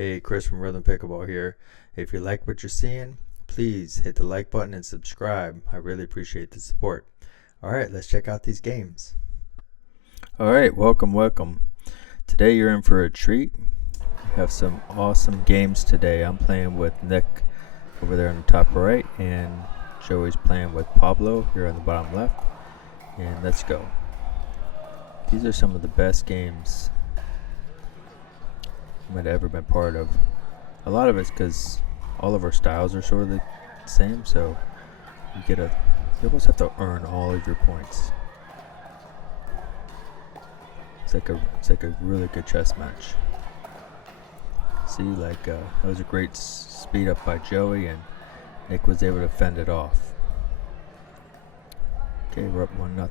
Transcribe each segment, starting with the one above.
Hey, Chris from Rhythm Pickleball here. If you like what you're seeing, please hit the like button and subscribe. I really appreciate the support. All right, let's check out these games. All right, welcome. Today you're in for a treat. We have some awesome games today. I'm playing with Nick over there in the top right, and Joey's playing with Pablo here on the bottom left. And let's go. These are some of the best games I might have ever been part of. A lot of it's because all of our styles are sort of the same, so you almost have to earn all of your points. It's like a really good chess match. See, that was a great speed up by Joey, and Nick was able to fend it off. Okay, we're up 1-0.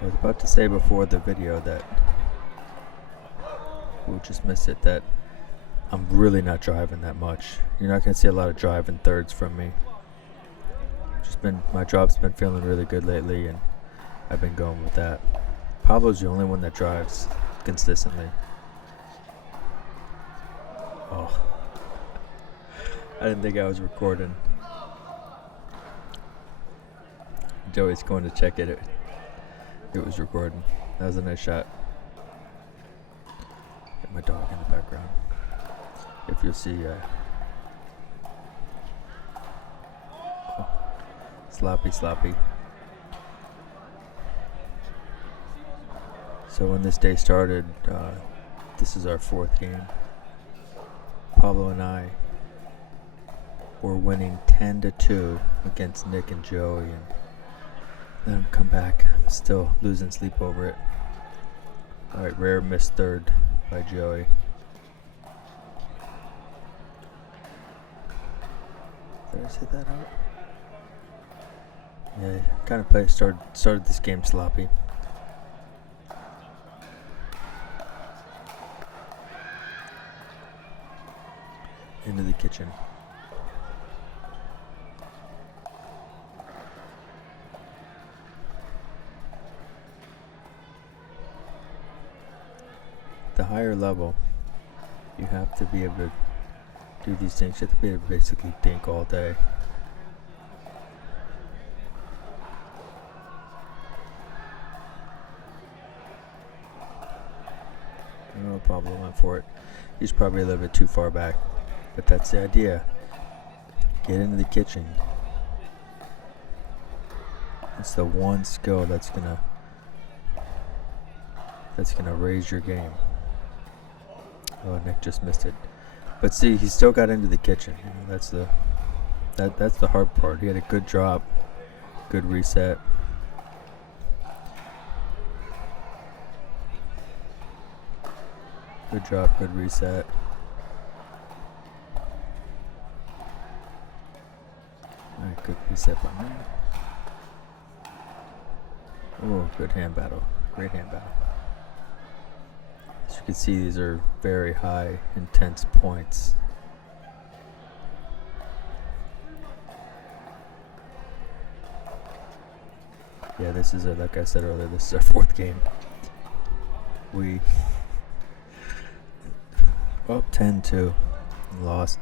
I was about to say before the video that we'll just miss it, that I'm really not driving that much. You're not going to see a lot of drive in thirds from me. My job's been feeling really good lately, and I've been going with that. Pablo's the only one that drives consistently. Oh, I didn't think I was recording. Joey's going to check it. It was recording. That was a nice shot. Get my dog in the background. If you'll see, sloppy. So when this day started, this is our fourth game. Pablo and I were winning 10-2 against Nick and Joey, and let him come back. I'm still losing sleep over it. Alright, rare missed third by Joey. Did I say that out? Yeah, kind of started this game sloppy. Into the kitchen. The higher level, you have to be able to do these things. You have to be able to basically think all day. No problem, went for it. He's probably a little bit too far back, but that's the idea. Get into the kitchen. It's the one skill that's gonna raise your game. Oh, Nick just missed it. But see, he still got into the kitchen. That's the hard part. He had a good drop, good reset. Good drop, good reset. Alright, good reset by me. Oh, good hand battle. Great hand battle. As you can see, these are very high, intense points. Yeah, this is, like I said earlier, this is our fourth game. We up 10-2, lost.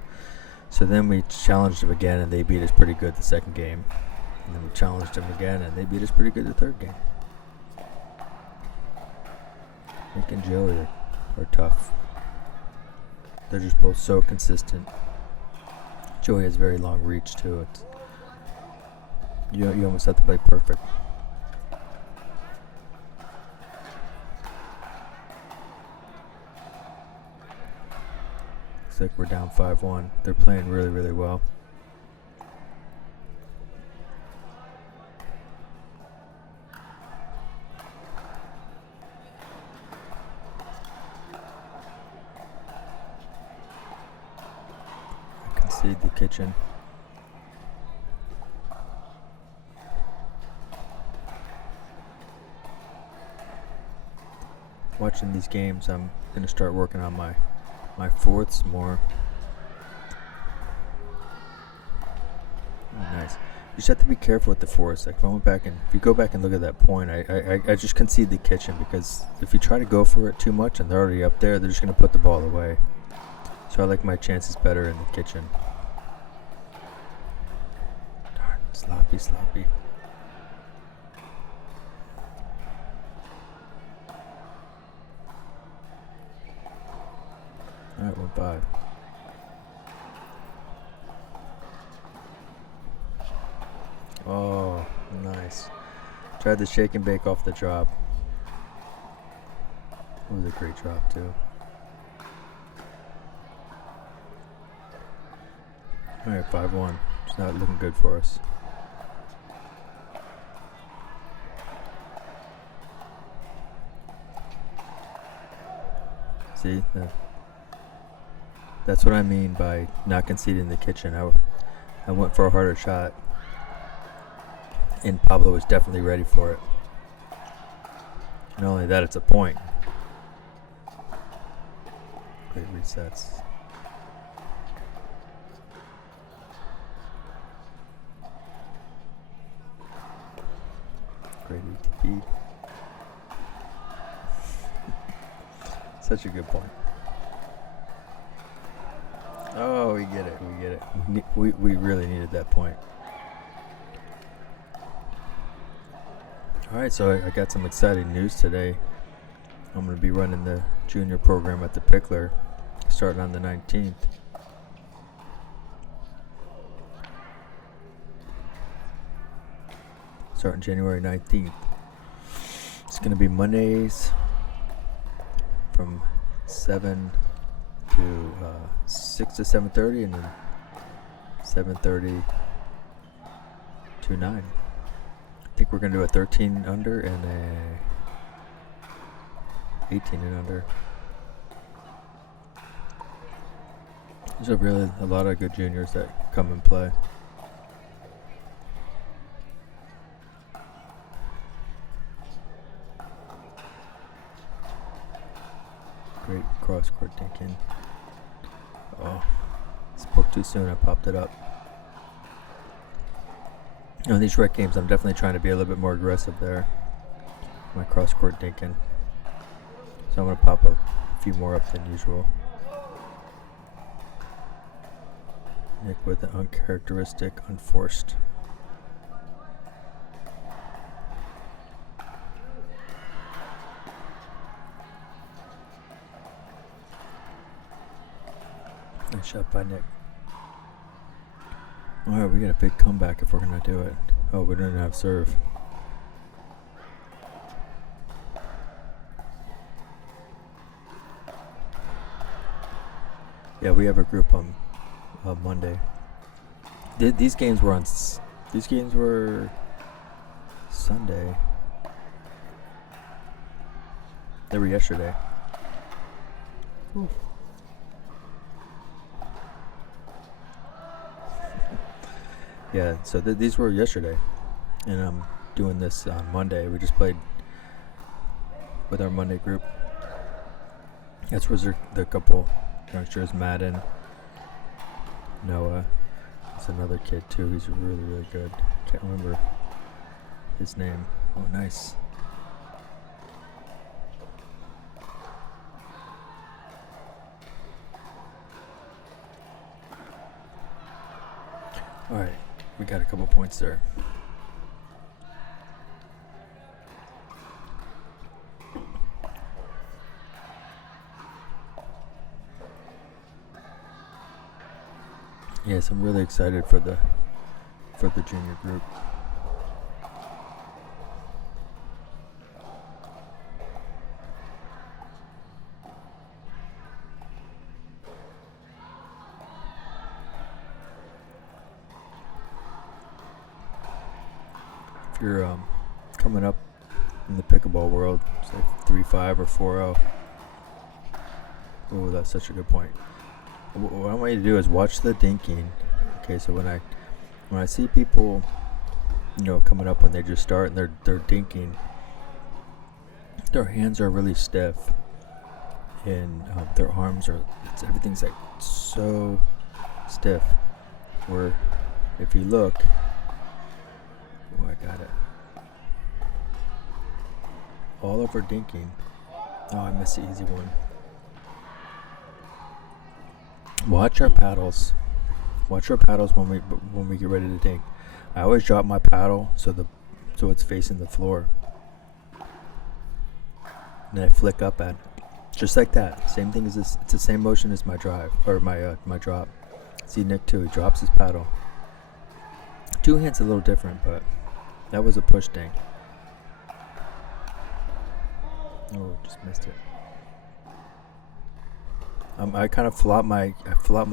So then we challenged them again, and they beat us pretty good the second game. And then we challenged them again, and they beat us pretty good the third game. Nick and Joey are tough. They're just both so consistent. Joey has very long reach too. You almost have to play perfect. Looks like we're down 5-1. They're playing really, really well. The kitchen. Watching these games, I'm gonna start working on my fourths more. Nice. just have to be careful with the force. Like if you go back and look at that point, I just concede the kitchen, because if you try to go for it too much and they're already up there, they're just going to put the ball away. So I like my chances better in the kitchen. Darn, sloppy. Alright, 1-5. Oh, nice. Tried to shake and bake off the drop. It was a great drop, too. Alright, 5-1. It's not looking good for us. See? That's what I mean by not conceding the kitchen. I went for a harder shot, and Pablo was definitely ready for it. Not only that, it's a point. Great resets. Great ATP. Such a good point. Oh, we get it. We really needed that point. Alright, so I got some exciting news today. I'm going to be running the junior program at the Pickler, starting on the 19th. Starting January 19th. It's going to be Mondays from 6 to 7:30, and then 7:30 to 9. I think we're going to do a 13 under and a 18 and under. There's a lot of good juniors that come and play. Great cross-court thinking. Oh, spoke too soon. I popped it up. On these rec games, I'm definitely trying to be a little bit more aggressive there. My cross-court dinking. So I'm going to pop a few more up than usual. Nick with an uncharacteristic, unforced. Nice shot by Nick. Alright, we got a big comeback if we're going to do it. Oh, we don't have serve. Yeah, we have a group on Monday. These games were Sunday. They were yesterday. Ooh. Yeah, so these were yesterday, and I'm doing this on Monday. We just played with our Monday group. That's where the couple youngsters, Madden, Noah. There's another kid too. He's really, really good. Can't remember his name. Oh, nice. All right. We got a couple points there. Yes, I'm really excited for the junior group. If you're coming up in the pickleball world, it's like 3-5 or 4-0. Oh, that's such a good point. What I want you to do is watch the dinking. Okay, so when I see people, coming up when they just start and they're dinking, their hands are really stiff, and their arms everything's like so stiff. Where if you look, Oh, I got it. All over dinking. Oh, I missed the easy one. Watch our paddles. Watch our paddles when we get ready to dink. I always drop my paddle so it's facing the floor. And I flick up at it. Just like that. Same thing as this. It's the same motion as my drive or my drop. See Nick too. He drops his paddle. Two hands a little different, but that was a push dink. Oh, just missed it. I kind of flop my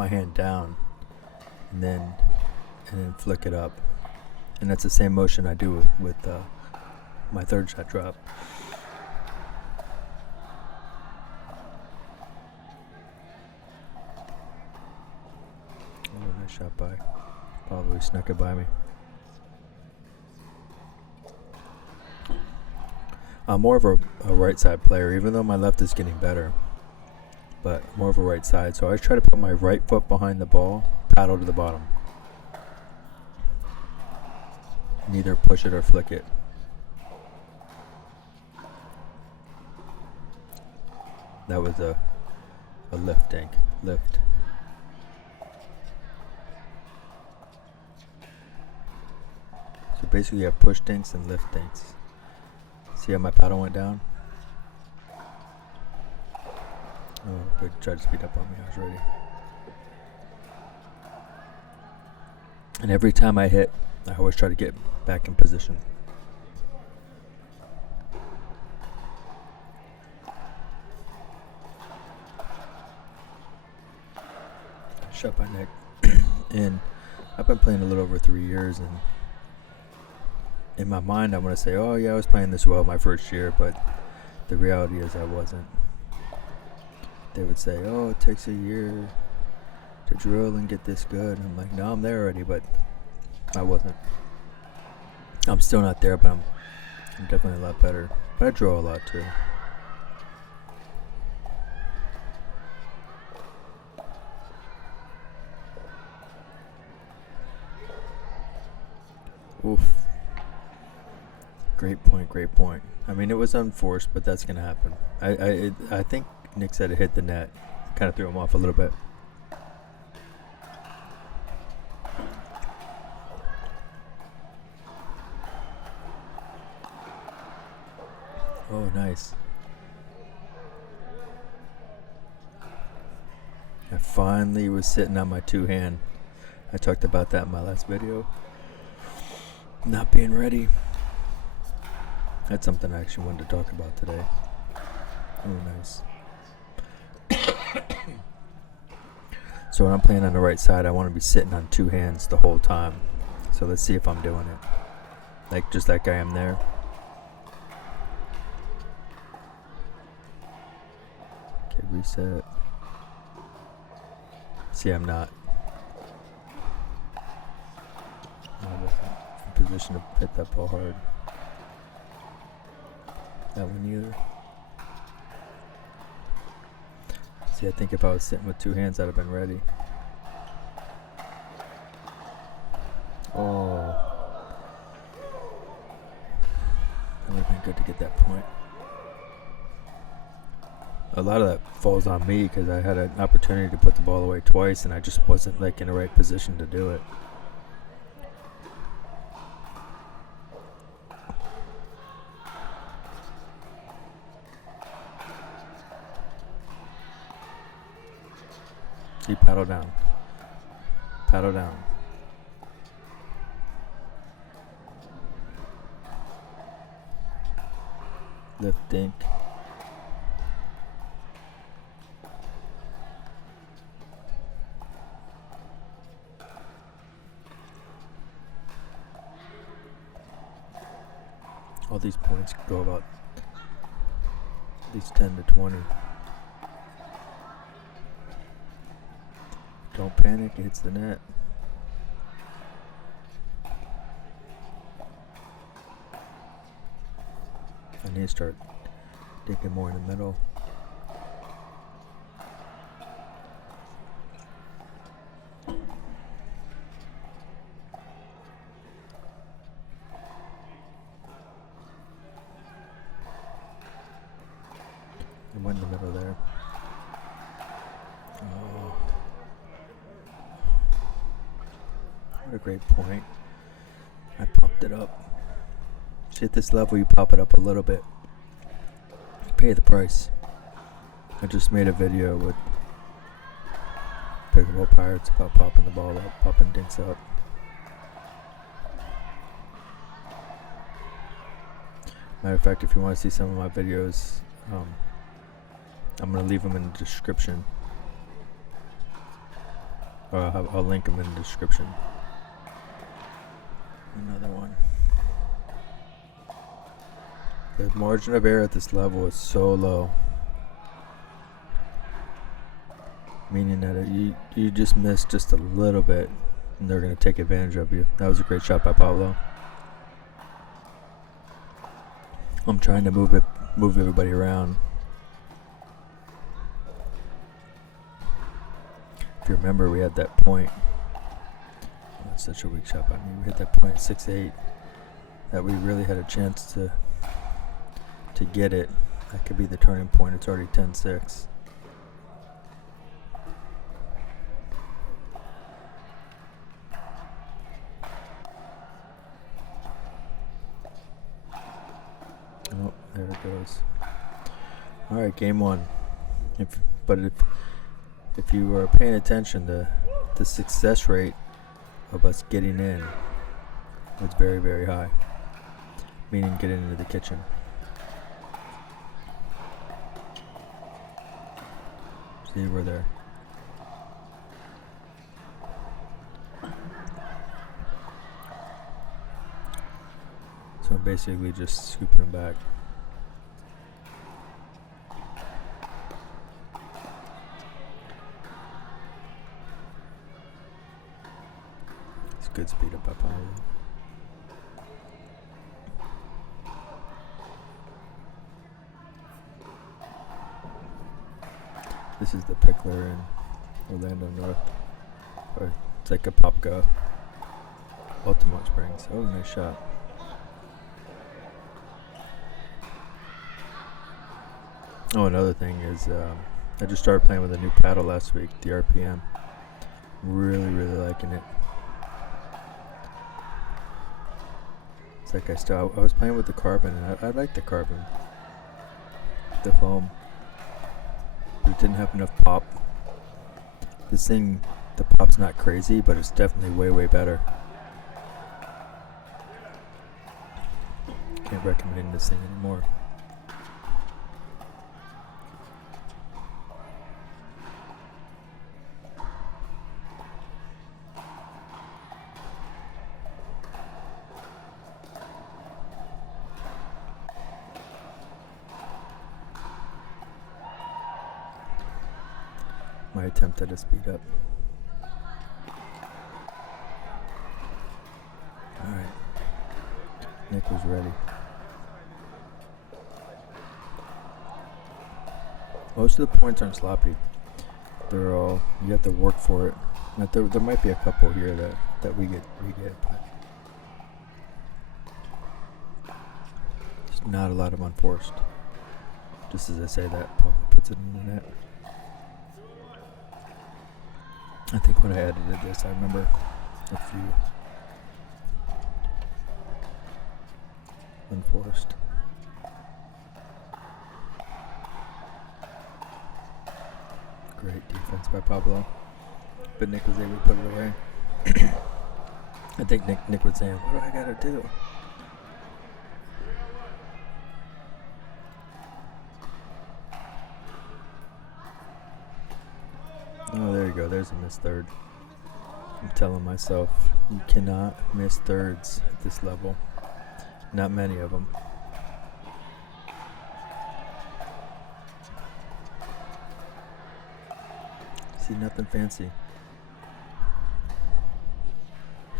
hand down, and then flick it up, and that's the same motion I do with my third shot drop. Oh, nice shot by. Probably snuck it by me. I'm more of a right side player, even though my left is getting better. But more of a right side, so I always try to put my right foot behind the ball, paddle to the bottom. And either push it or flick it. That was a lift dink. Lift. So basically you have push dinks and lift dinks. See how my paddle went down? Oh, good. Tried to speed up on me. I was ready. And every time I hit, I always try to get back in position. Shot by Nick. And I've been playing a little over 3 years, and in my mind I want to say, oh yeah, I was playing this well my first year, but the reality is I wasn't. They would say, oh, it takes a year to drill and get this good. And I'm like, no, I'm there already, but I wasn't. I'm still not there, but I'm definitely a lot better. But I drill a lot too. Oof. Great point, great point. I mean, it was unforced, but that's going to happen. I think Nick said it hit the net. Kind of threw him off a little bit. Oh, nice. I finally was sitting on my two hand. I talked about that in my last video. Not being ready. That's something I actually wanted to talk about today. Oh, nice. So when I'm playing on the right side, I want to be sitting on two hands the whole time. So let's see if I'm doing it. Like just like I am there. Okay, reset. See, I'm not. I wasn't in position to hit that ball hard. That one either. See, I think if I was sitting with two hands, I'd have been ready. Oh. That would have been good to get that point. A lot of that falls on me because I had an opportunity to put the ball away twice and I just wasn't like in the right position to do it. See, paddle down. Paddle down. Lift dink. All these points go about at least 10 to 20. Don't panic, it hits the net. I need to start digging more in the middle. went in the middle there. Oh. What a great point. I popped it up. See, at this level, you pop it up a little bit. You pay the price. I just made a video with Pickleball Pirates about popping the ball up, popping dinks up. Matter of fact, if you want to see some of my videos, I'm going to leave them in the description. Or I'll link them in the description. Another one. The margin of error at this level is so low. Meaning that you just miss just a little bit and they're going to take advantage of you. That was a great shot by Pablo. I'm trying to move everybody around. If you remember, we had that point. Oh, that's such a weak shot by me. We hit that point 6-8 that we really had a chance to get it. That could be the turning point. It's already 10-6. Oh, there it goes. All right, game one. If you were paying attention, the success rate of us getting in was very, very high. Meaning getting into the kitchen. See, we're there. So I'm basically just scooping them back. It's good speed up by Pablo. This is the Pickler in Orlando North. Or it's like a Popka. Altamont Springs. Oh, nice shot. Oh, another thing is I just started playing with a new paddle last week, the RPM. Really, really liking it. It's like I was playing with the carbon, and I like the carbon. The foam. But it didn't have enough pop. This thing, the pop's not crazy, but it's definitely way, way better. Can't recommend this thing anymore. My attempt at a speed up. Alright. Nick was ready. Most of the points aren't sloppy. They're all, you have to work for it. Now, there might be a couple here that we get, but there's not a lot of unforced. Just as I say that, Pablo puts it in the net. I think when I edited this, I remember a few unforced. Great defense by Pablo, but Nick was able to put it away. I think Nick was saying, "What do I gotta do?" Oh, there you go. There's a missed third. I'm telling myself, you cannot miss thirds at this level. Not many of them. See, nothing fancy.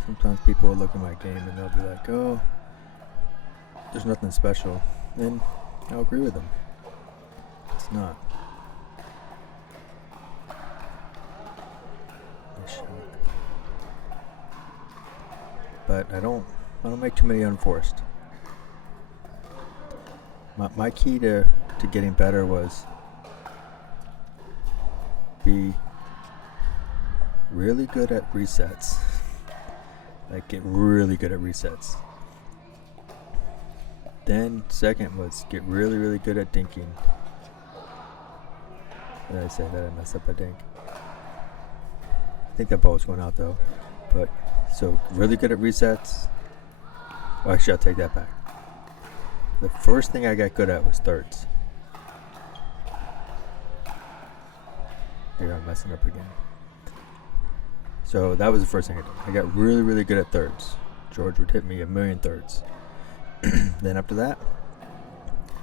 Sometimes people will look at my game and they'll be like, oh, there's nothing special. And I'll agree with them. It's not. But I don't make too many unforced. My key to getting better was be really good at resets. Like, get really good at resets. Then second was get really, really good at dinking. What did I say that I messed up a dink? I think that ball was going out though. But so really good at resets. Well, actually, I'll take that back. The first thing I got good at was thirds. Here I'm messing up again. So that was the first thing I did. I got really, really good at thirds. George would hit me a million thirds. Then after that,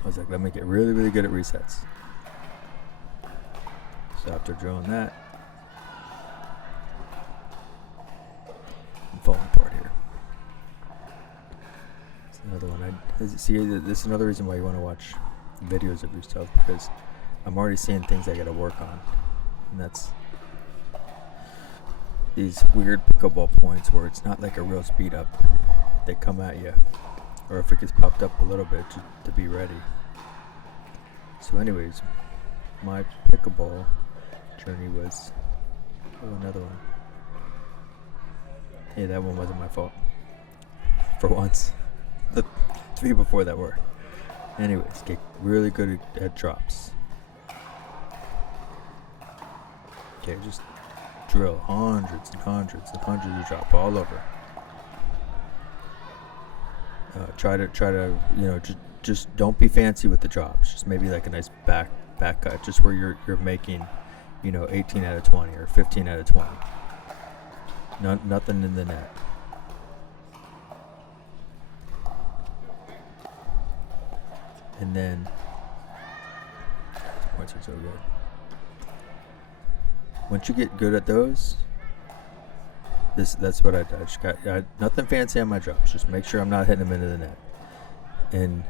I was like, let me get really, really good at resets. So after drilling that, I'm falling apart here. It's another one. See, this is another reason why you want to watch videos of yourself, because I'm already seeing things I got to work on, and that's these weird pickleball points where it's not like a real speed up. They come at you, or if it gets popped up a little bit to be ready. So anyways, my pickleball journey was another one. Hey, that one wasn't my fault. For once. The 3 before that were. Anyways, get really good at drops. Okay, just drill hundreds and hundreds and hundreds of drop all over. Try to just don't be fancy with the drops. Just maybe like a nice back cut, just where you're making 18 out of 20 or 15 out of 20. Nothing in the net. And then points are so good. Once you get good at those, that's what I did. I just got nothing fancy on my drops. Just make sure I'm not hitting them into the net. And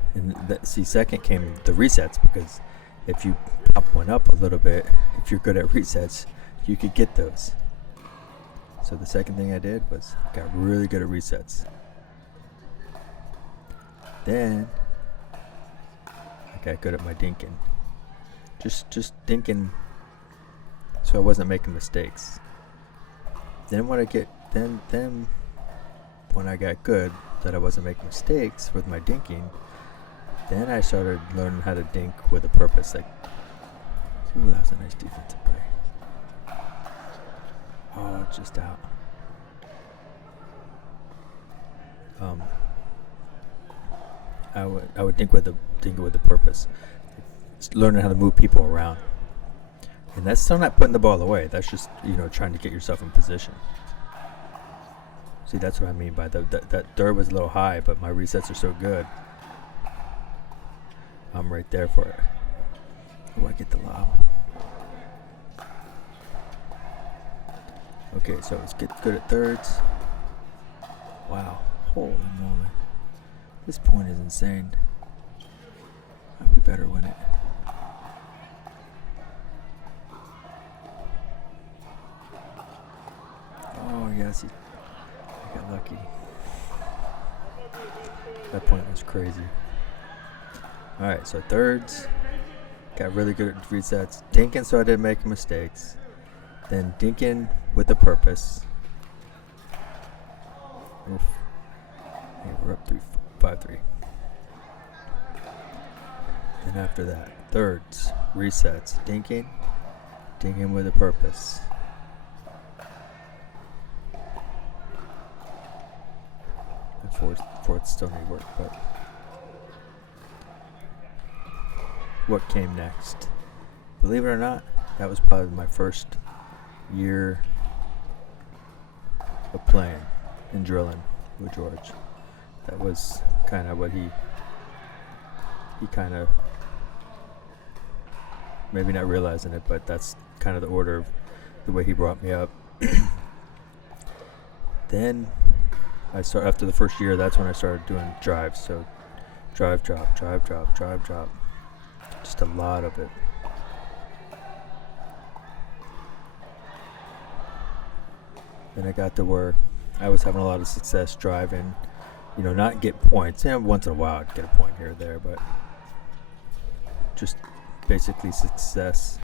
second came the resets, because if you pop one up a little bit, if you're good at resets, you could get those. So the second thing I did was got really good at resets. Then I got good at my dinking. Just dinking, so I wasn't making mistakes. Then when I got good that I wasn't making mistakes with my dinking, then I started learning how to dink with a purpose. Like, ooh, that was a nice defensive play. Oh, it's just out. I would dink with a purpose. Just learning how to move people around. And that's still not putting the ball away. That's just, trying to get yourself in position. See, that's what I mean by that third was a little high, but my resets are so good. I'm right there for it. Oh, I get the lob. Okay, so let's get good at thirds. Wow. Holy moly. This point is insane. I'd be better win it. Oh, yes. I got lucky. That point was crazy. Alright, so thirds. Got really good at resets. Dinking so I didn't make mistakes. Then dinking with a purpose. Oof. Okay, we're up 5-3. Then after that, thirds, resets, dinking with a purpose. And fourth still need work, but what came next? Believe it or not, that was probably my first year of playing and drilling with George. That was kind of what he kind of, maybe not realizing it, but that's kind of the order of the way he brought me up. Then after the first year, that's when I started doing drives. So drive, drop, drive, drop, drive, drop. Just a lot of it. Then I got to where I was having a lot of success driving, not get points. Once in a while I'd get a point here or there, but just basically success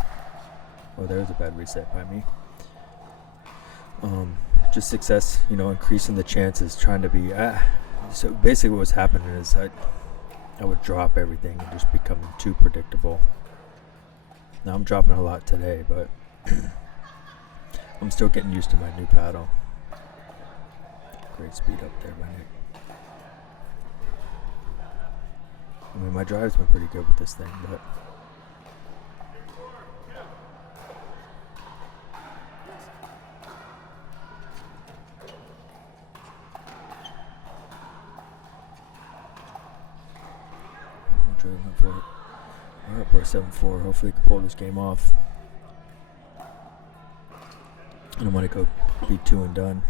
Oh, there's a bad reset by me. Just success, increasing the chances, trying to be. So basically, what was happening is I would drop everything and just become too predictable. Now I'm dropping a lot today, but I'm still getting used to my new paddle. Great speed up there by Nick. I mean, my drive's been pretty good with this thing, but for it. We're up 7-4. Hopefully, we can pull this game off. I don't want to go be 2 and done.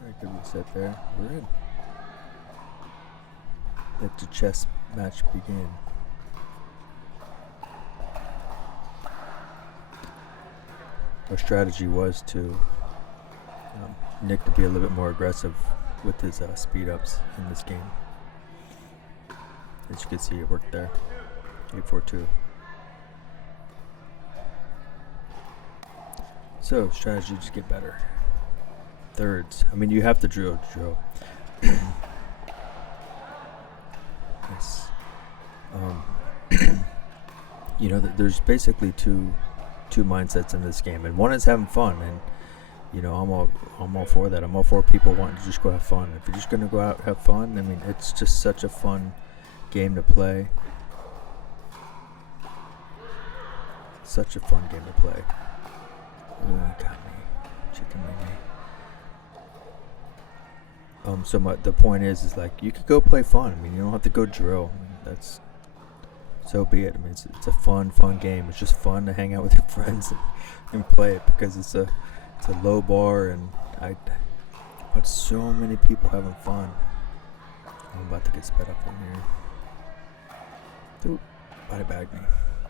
Alright, good reset there. We're in. Let the chess match begin. Our strategy was to Nick to be a little bit more aggressive with his speed ups in this game. As you can see, it worked there. 8-4-2. So strategy just get better. Thirds. I mean, you have to drill. Yes. There's basically two mindsets in this game, and one is having fun, and I'm all for that. I'm all for people wanting to just go have fun. If you're just gonna go out and have fun, I mean, it's just such a fun game to play. Such a fun game to play. Oh, he got me. Chicken wing. So the point is like, you could go play fun. I mean, you don't have to go drill. I mean, that's so be it. I mean, it's a fun game. It's just fun to hang out with your friends and play it, because it's a low bar, and I watch so many people having fun. I'm about to get sped up in here. Ooh, body bagged me.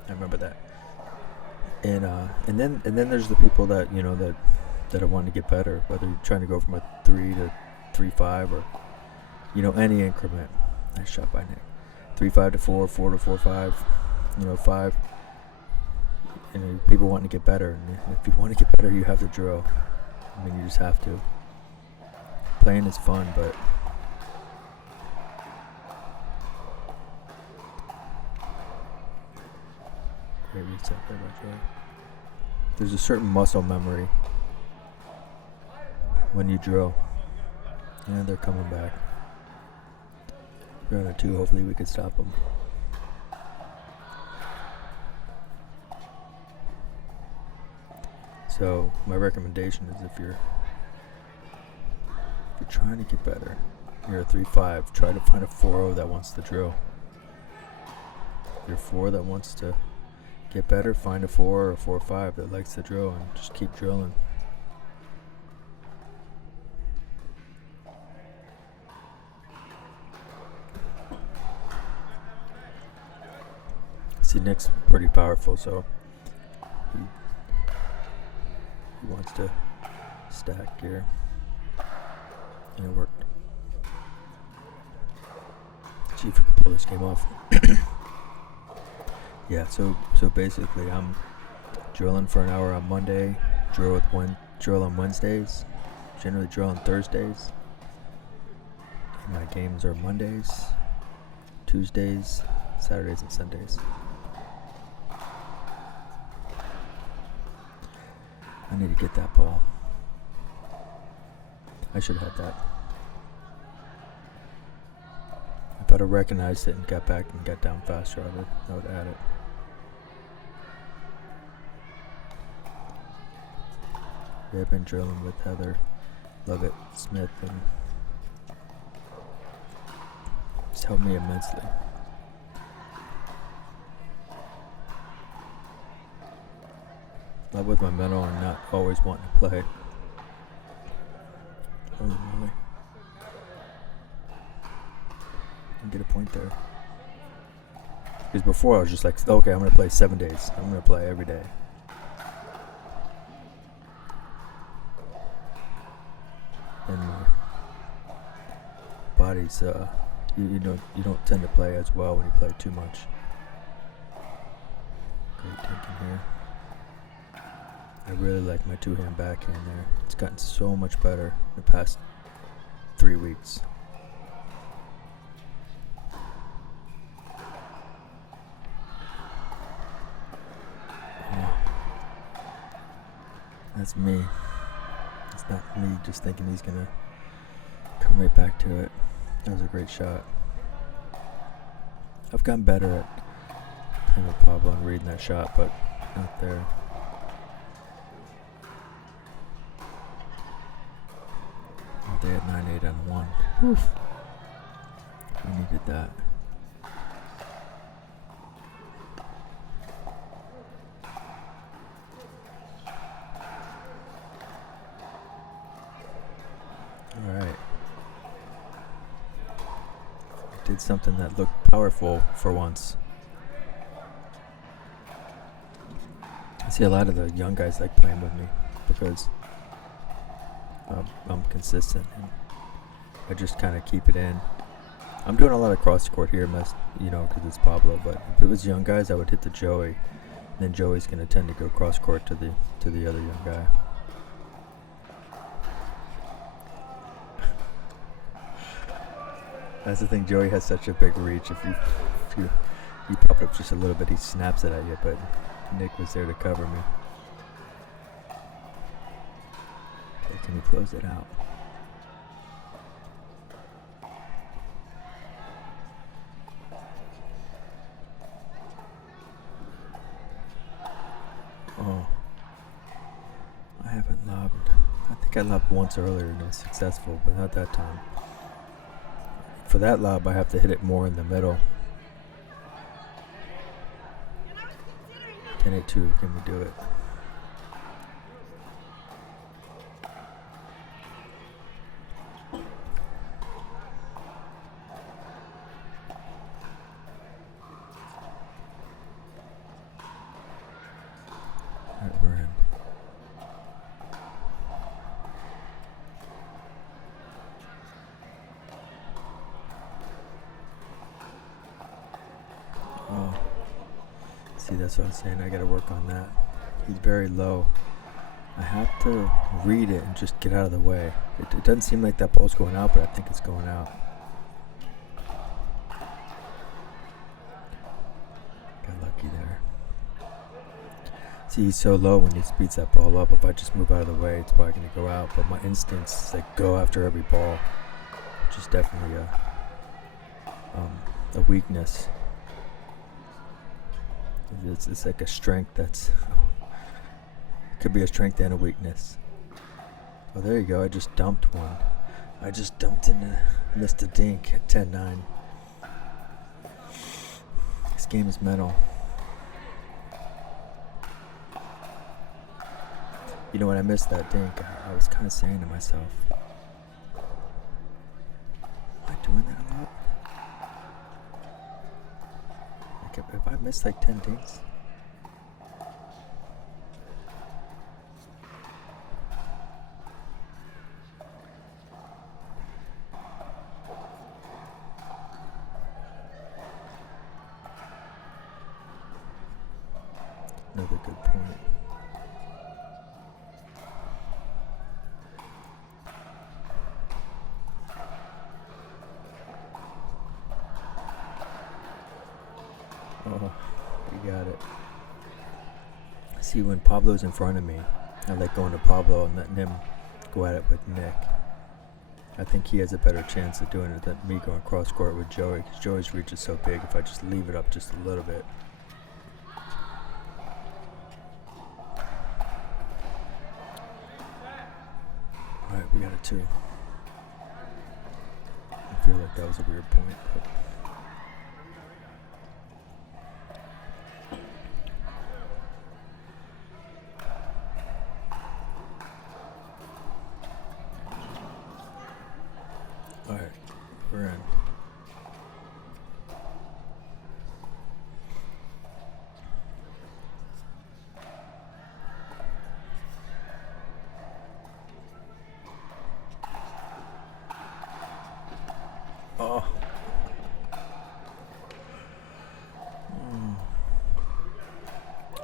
I remember that. And then there's the people that that are wanting to get better, whether you're trying to go from a 3 to 3-5 or any increment. Nice shot by Nick. 3-5 to 4, 4 to 4-5, 5. People wanting to get better. And if you want to get better, you have to drill. I mean, you just have to. Playing is fun, but great reset there by Joe. There's a certain muscle memory when you drill. And they're coming back. We're on a 2. Hopefully we can stop them. So my recommendation is, if you're trying to get better, you're a 3-5, try to find a 4-0 that wants to drill. If you're 4 that wants to get better, find a 4 or a 4-5 that likes to drill, and just keep drilling. See, Nick's pretty powerful, so he wants to stack here. And it worked. See if we can pull this game off. Yeah, so basically I'm drilling for an hour on Monday, drill on Wednesdays, generally drill on Thursdays. And my games are Mondays, Tuesdays, Saturdays, and Sundays. I need to get that ball. I should have had that. If I'd have recognized it and got back and got down faster, I would add it. Yeah, I've been drilling with Heather Lovett Smith, and it's helped me immensely. Love with my mental and not always wanting to play. Holy moly. Get a point there. Because before I was just like, okay, I'm going to play 7 days. I'm going to play every day. everybody's you don't tend to play as well when you play too much. Great thinking here. I really like my two-hand backhand there. It's gotten so much better in the past 3 weeks. That's me. It's not me just thinking he's gonna come right back to it. That was a great shot. I've gotten better at playing with Pablo and reading that shot, but not there. Oh, they had 9-8 on 1. Oof. We needed that. Alright. Did something that looked powerful for once. I see a lot of the young guys like playing with me because I'm consistent and I just kind of keep it in. I'm doing a lot of cross court here, because it's Pablo. But if it was young guys, I would hit the Joey. And then Joey's going to tend to go cross court to the other young guy. That's the thing. Joey has such a big reach. If you pop it up just a little bit, he snaps it at you. But Nick was there to cover me. Okay, can we close it out? Oh, I haven't lobbed. I think I lobbed once earlier and it was successful, but not that time. For that lob, I have to hit it more in the middle. 10-8-2, can we do it? Alright, we're in. Oh, see, that's what I'm saying. I gotta work on that. He's very low. I have to read it and just get out of the way. It doesn't seem like that ball's going out, but I think it's going out. Got lucky there. See, he's so low when he speeds that ball up. If I just move out of the way, it's probably going to go out. But my instincts is like go after every ball, which is definitely a weakness. It's like a strength that's could be a strength and a weakness. Oh, there you go. I just dumped one. I just dumped and missed a dink at 10-9. This game is mental. You know, when I missed that dink, I was kind of saying to myself, am I doing that a lot? Like, if I missed like 10 dinks, another good point. Oh, we got it. See, when Pablo's in front of me, I like going to Pablo and letting him go at it with Nick. I think he has a better chance of doing it than me going cross court with Joey, because Joey's reach is so big. If I just leave it up just a little bit. Alright, we got it too. I feel like that was a weird point, but alright, we're in.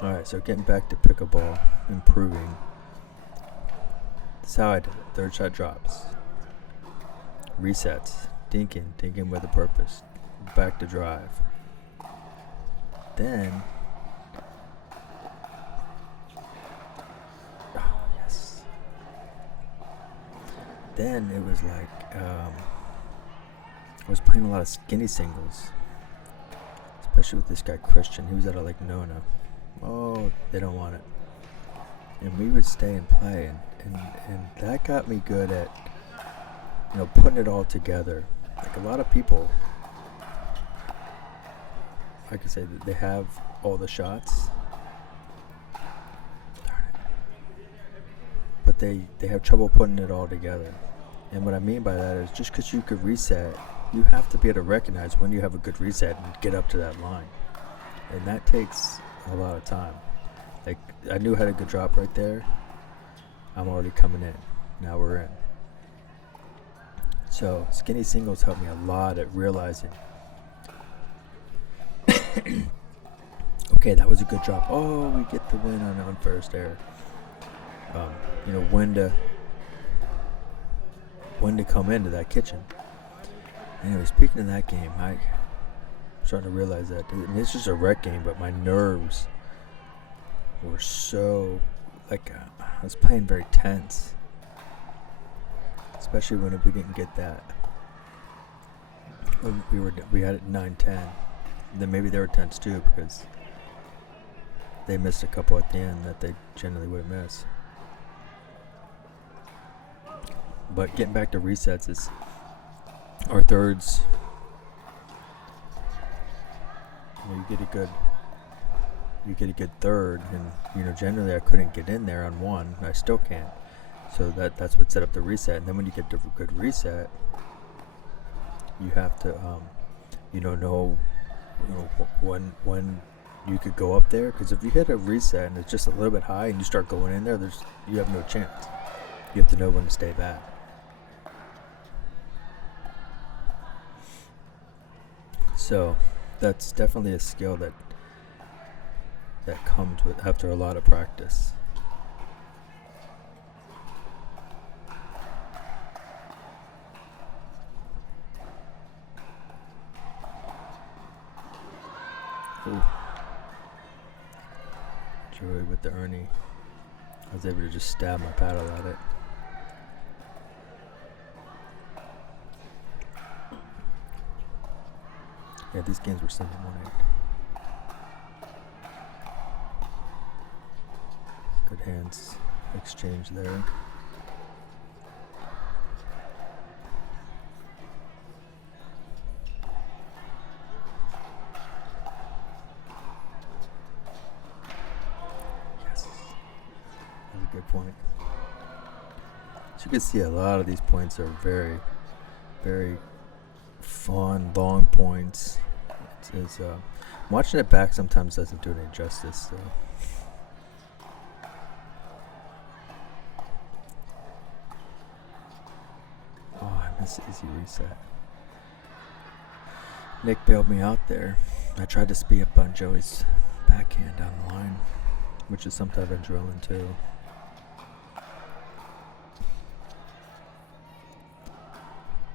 Alright, so getting back to pickleball, improving. That's how I did it. Third shot drops. Resets. Dinking with a purpose. Back to drive. Then, yes. Then it was like, I was playing a lot of skinny singles. Especially with this guy Christian. He was out of like Nona. Oh, they don't want it. And we would stay and play, and that got me good at, putting it all together. Like a lot of people, like I say, they have all the shots, darn it, but they have trouble putting it all together. And what I mean by that is just because you could reset, you have to be able to recognize when you have a good reset and get up to that line. And that takes a lot of time. Like, I knew I had a good drop right there. I'm already coming in. Now we're in. So skinny singles helped me a lot at realizing, okay, that was a good drop. Oh, we get the win on first air. When to come into that kitchen. Anyway, speaking of that game, I'm starting to realize that it's just a rec game, but my nerves were so, I was playing very tense. Especially when we didn't get that. We had it 9-10. Then maybe they were tense too because they missed a couple at the end that they generally wouldn't miss. But getting back to resets is our thirds. You get a good third, and generally I couldn't get in there on one. I still can't. So that's what set up the reset. And then when you get a good reset, you have to know when you could go up there. Because if you hit a reset and it's just a little bit high and you start going in there, you have no chance. You have to know when to stay back. So that's definitely a skill that comes with after a lot of practice. Ooh. Joey with the Ernie. I was able to just stab my paddle at it. Yeah, these games were 7-1-8. Good hands exchange there. Yes. That's a good point. As you can see, a lot of these points are very, very fun, long points. Watching it back sometimes doesn't do it any justice. So. Oh, I miss easy reset. Nick bailed me out there. I tried to speed up on Joey's backhand down the line, which is something I've been drilling too.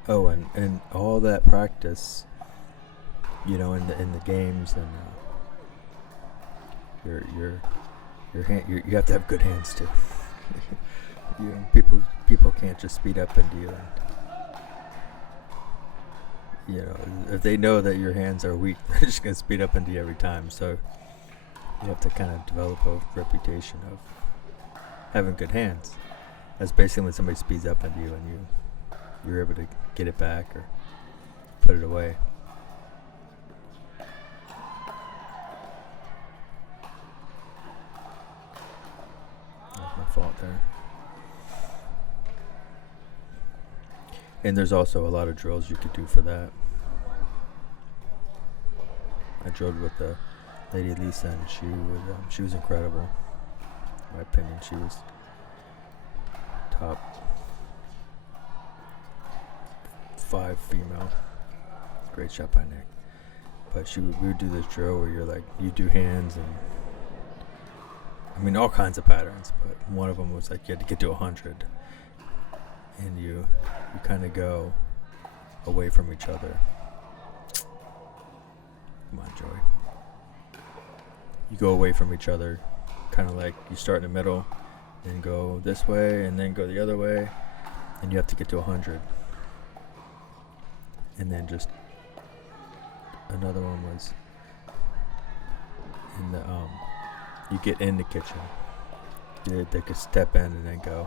Oh, and all that practice, in the games, and your hand, you have to have good hands too. People can't just speed up into you. If they know that your hands are weak, they're just gonna speed up into you every time. So you have to kind of develop a reputation of having good hands. That's basically when somebody speeds up into you and you're able to get it back or put it away. That's my fault there. And there's also a lot of drills you could do for that. I drilled with the Lady Lisa, and she was incredible. In my opinion, she was top 5 female. Great shot by Nick. But we would do this drill where you're like, you do hands and mean, all kinds of patterns, but one of them was like you had to get to 100, and you kind of go away from each other. Come on, Joey. You go away from each other, kind of like you start in the middle, then go this way, and then go the other way, and you have to get to 100. And then just another one was in the you get in the kitchen. They could step in and then go,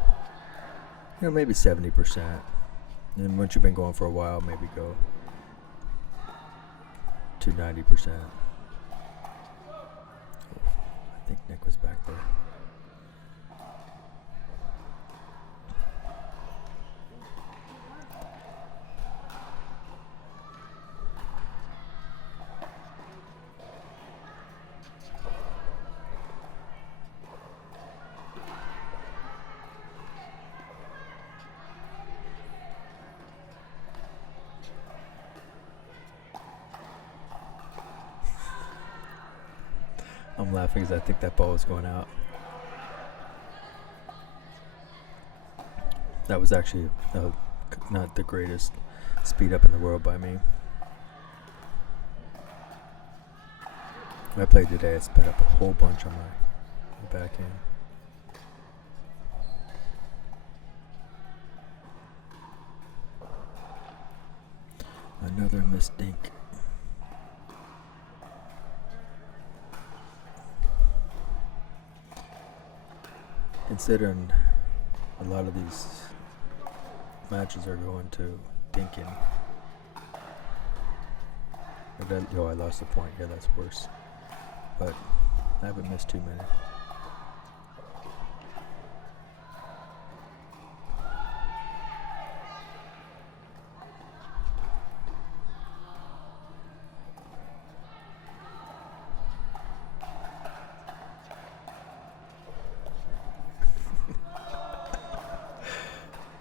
maybe 70%. And once you've been going for a while, maybe go to 90%. I think Nick was back there. I'm laughing because I think that ball was going out. That was actually not the greatest speed up in the world by me. When I played today, I sped up a whole bunch on my backhand. Another mistake. Considering a lot of these matches are going to Dinkin. I lost the point. Yeah, that's worse. But I haven't missed too many.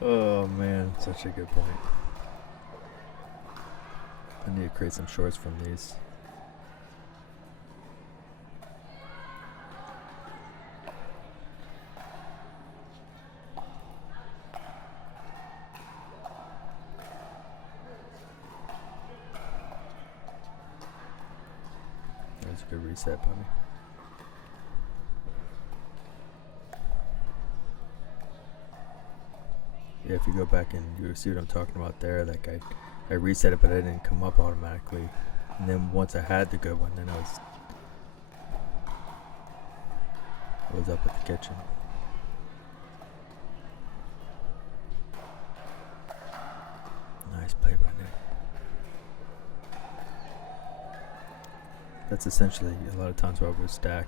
Oh man, such a good point. I need to create some shorts from these. That's a good reset by me. Yeah, if you go back and you see what I'm talking about there, like I reset it, but it didn't come up automatically. And then once I had the good one, then I was up at the kitchen. Nice play by Nick. That's essentially a lot of times where I would stack.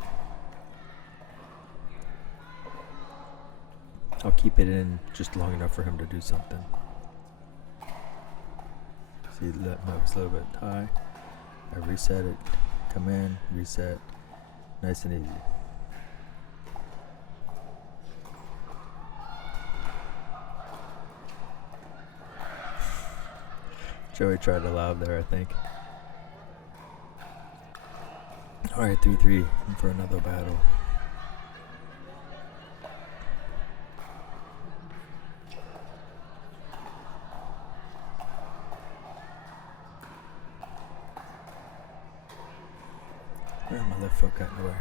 I'll keep it in just long enough for him to do something. See, that was a little bit high. I reset it, come in, reset, nice and easy. Joey tried to lob there, I think. Alright, 3-3 for another battle. My left foot got in the way.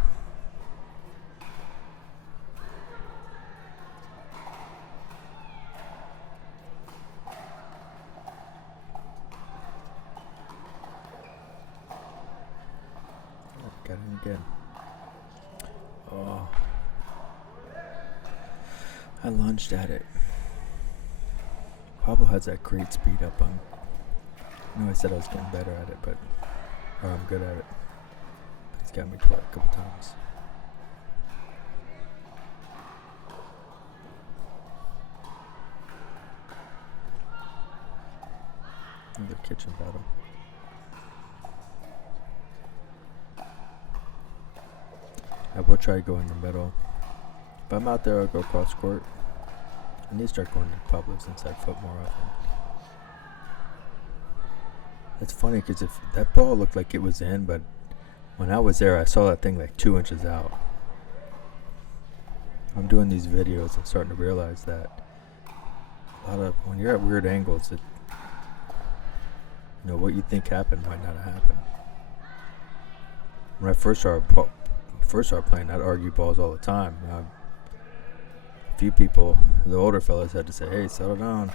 Got him again. Oh. I lunged at it. Pablo has that great speed up. I know I said I was getting better at it, or I'm good at it. He's got me a couple times. Another kitchen battle. I will try to go in the middle. If I'm out there, I'll go cross court. I need to start going to Pablo's inside foot more often. It's funny because if that ball looked like it was in, but when I was there, I saw that thing like 2 inches out. I'm doing these videos, I'm starting to realize that when you're at weird angles, what you think happened might not have happened. When I first started playing, I'd argue balls all the time. A few people, the older fellas, had to say, "Hey, settle down.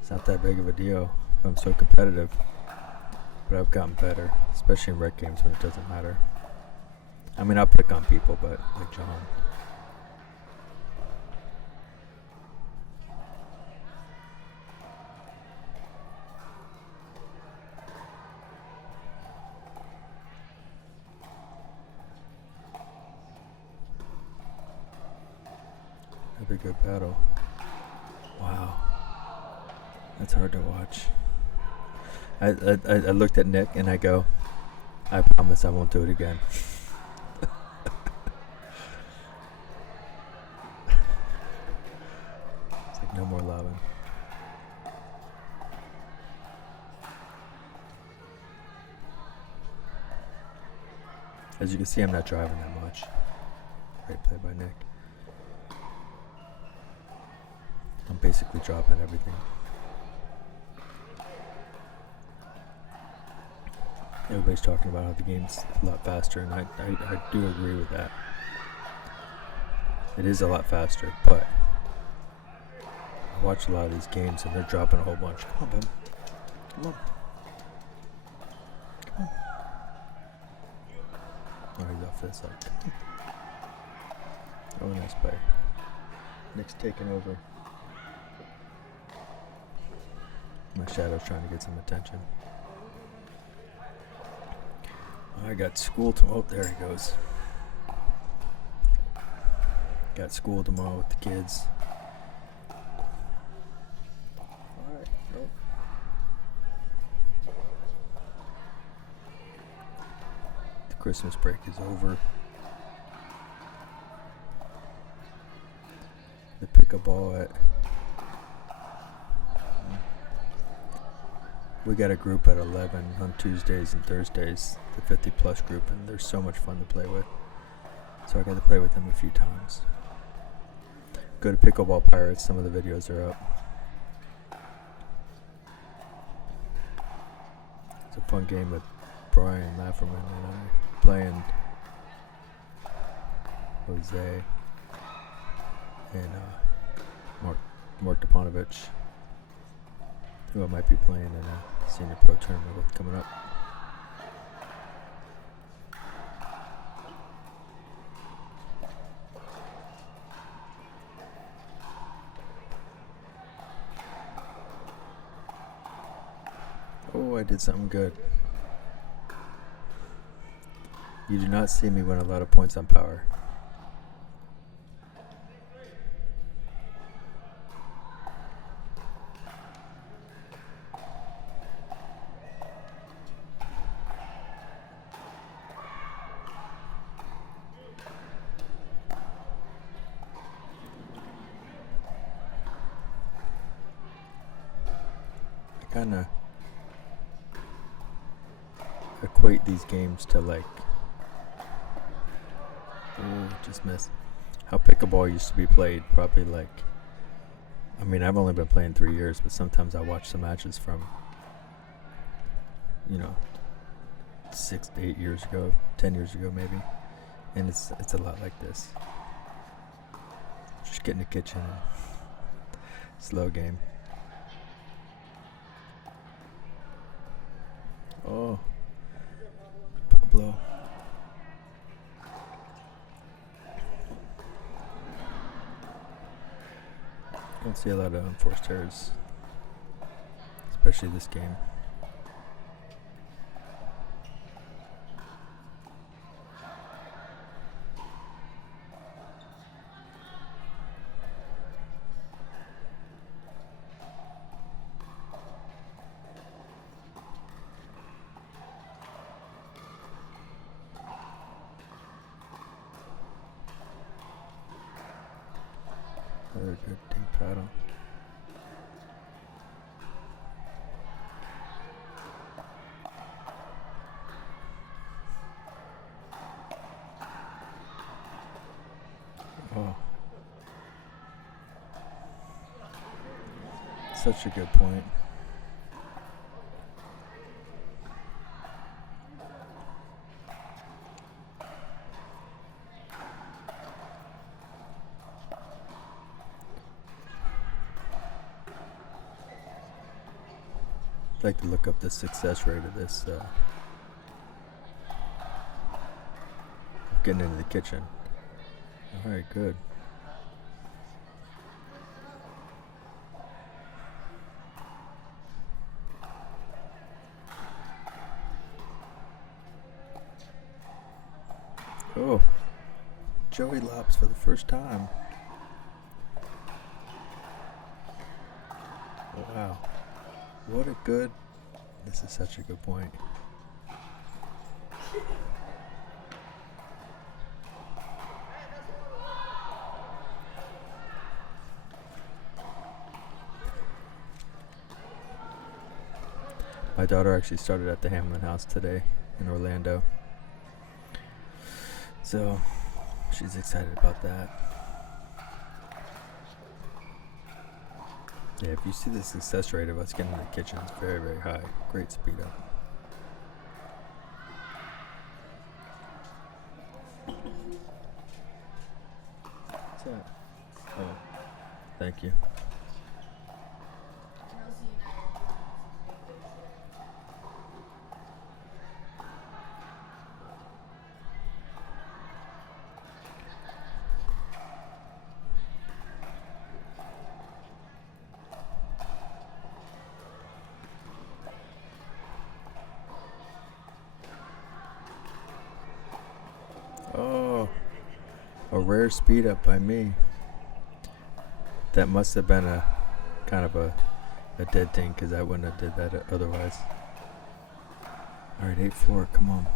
It's not that big of a deal." I'm so competitive, but I've gotten better, especially in rec games when it doesn't matter. I mean, I'll pick on people, but like John. That'd be a good battle. Wow. That's hard to watch. I looked at Nick and I go, I promise I won't do it again. It's like no more lobbing. As you can see, I'm not driving that much. Great play by Nick. I'm basically dropping everything. Everybody's talking about how the game's a lot faster, and I do agree with that. It is a lot faster, but I watch a lot of these games and they're dropping a whole bunch. Come on, baby. Come on. Come on. Oh, he's off this side. Oh, nice play. Nick's taking over. My shadow's trying to get some attention. I got school tomorrow. Oh, there he goes. Got school tomorrow with the kids. Alright, nope. The Christmas break is over. They pick a ball at... We got a group at 11 on Tuesdays and Thursdays, the 50 plus group, and they're so much fun to play with. So I got to play with them a few times. Go to Pickleball Pirates, some of the videos are up. It's a fun game with Brian Lafferman and I playing Jose and Mark Deponovich, who I might be playing in a senior pro tournament with coming up. Oh, I did something good. You do not see me win a lot of points on power. I kind of equate these games to like, just missed, how pickleball used to be played. Probably like, I mean, I've only been playing 3 years, but sometimes I watch some matches from, 6 to 8 years ago, 10 years ago maybe, and it's a lot like this. Just get in the kitchen and slow game. Oh, Pablo. Don't see a lot of unforced errors, especially this game. Another good deep paddle. Oh, such a good point. I'd like to look up the success rate of this getting into the kitchen. Alright, good. Oh, Joey Lopes for the first time. Wow. What a good... This is such a good point. My daughter actually started at the Hamlin House today in Orlando. So, she's excited about that. Yeah, if you see the success rate of us getting in the kitchen, it's very, very high. Great speed up. What's that? Oh, thank you. Oh, a rare speed up by me. That must have been a kind of a dead thing, because I wouldn't have did that otherwise. Alright, 8-4, come on.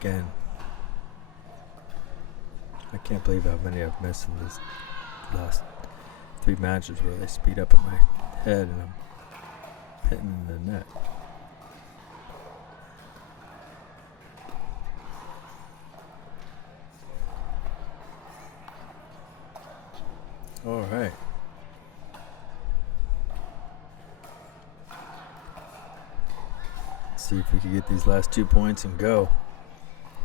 Again, I can't believe how many I've missed in these last 3 matches where they speed up in my head and I'm hitting the net. All right. Let's see if we can get these last 2 points and go.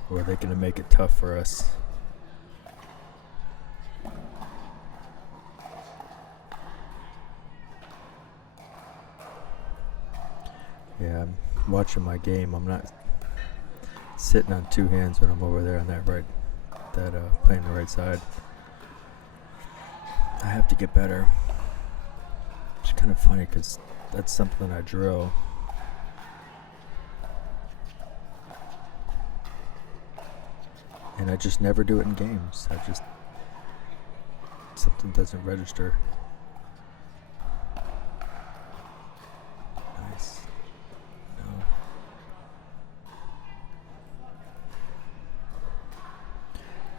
Or are they going to make it tough for us? Yeah, I'm watching my game. I'm not sitting on 2 hands when I'm over there on that playing the right side. I have to get better. It's kind of funny because that's something I drill. And I just never do it in games. Something doesn't register. Nice. No.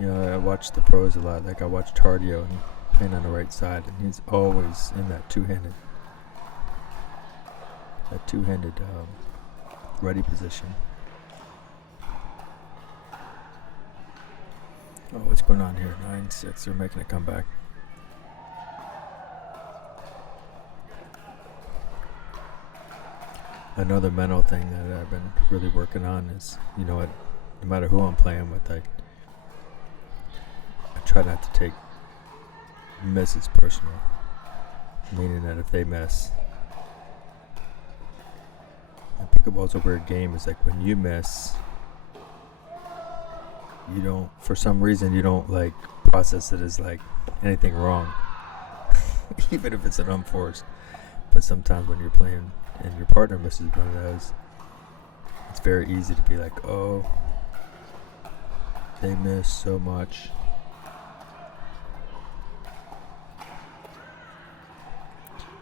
You know, I watch the pros a lot. Like I watch Tardio and playing on the right side, and he's always in that two-handed ready position. Oh, what's going on here? 9-6. They're making a comeback. Another mental thing that I've been really working on is, you know what, no matter who I'm playing with, I try not to take misses personal. Meaning that if they miss, and pickleball's a weird game. It's like when you miss, you don't, for some reason, you don't like process it as like anything wrong, even if it's an unforced. But sometimes when you're playing and your partner misses one of those, it's very easy to be like, oh, they miss so much.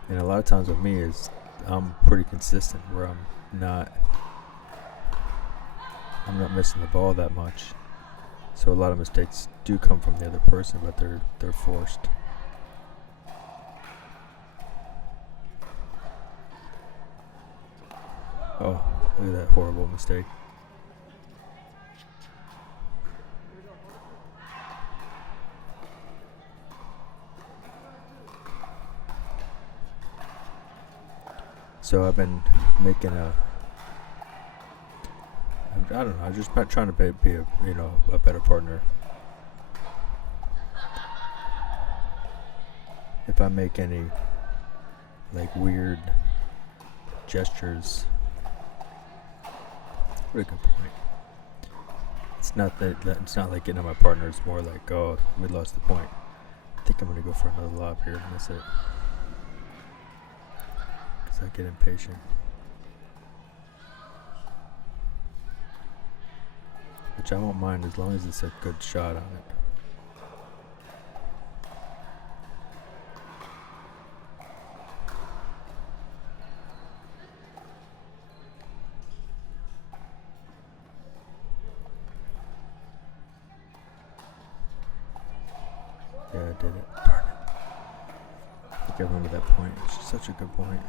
And a lot of times with me is I'm pretty consistent where I'm not missing the ball that much. So a lot of mistakes do come from the other person, but they're forced. Oh, look at that horrible mistake. So I've been making I don't know, I'm just trying to be a better partner. If I make any like weird gestures, what a good point. It's not that it's not like getting on my partner, it's more like, oh, we lost the point. I think I'm gonna go for another lob here and miss it. Because I get impatient. Which I won't mind as long as it's a good shot on it. Yeah, I did it. Darn it. I think I remember that point. It's such a good point.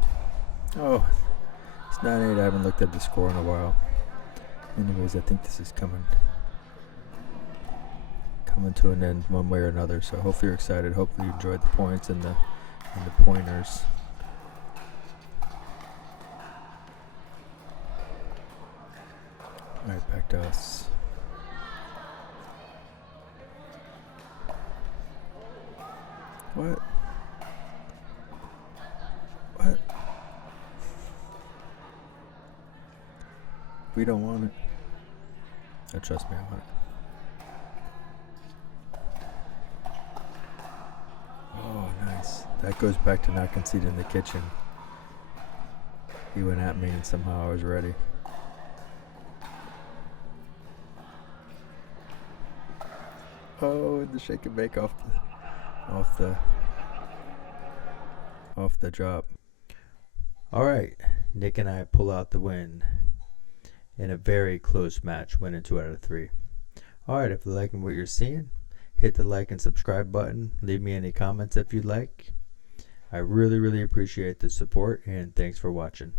Oh, it's 9-8. I haven't looked at the score in a while. Anyways, I think this is coming to an end one way or another. So hopefully you're excited. Hopefully you enjoyed the points and the pointers. All right, back to us. What? What? We don't want it. Oh, trust me, I want it. Oh, nice. That goes back to not conceding in the kitchen. He went at me and somehow I was ready. Oh, the shake and bake off the drop. All right, Nick and I pull out the win in a very close match, winning 2 out of 3. All right, if you're liking what you're seeing, hit the like and subscribe button. Leave me any comments if you'd like. I really, really appreciate the support, and thanks for watching.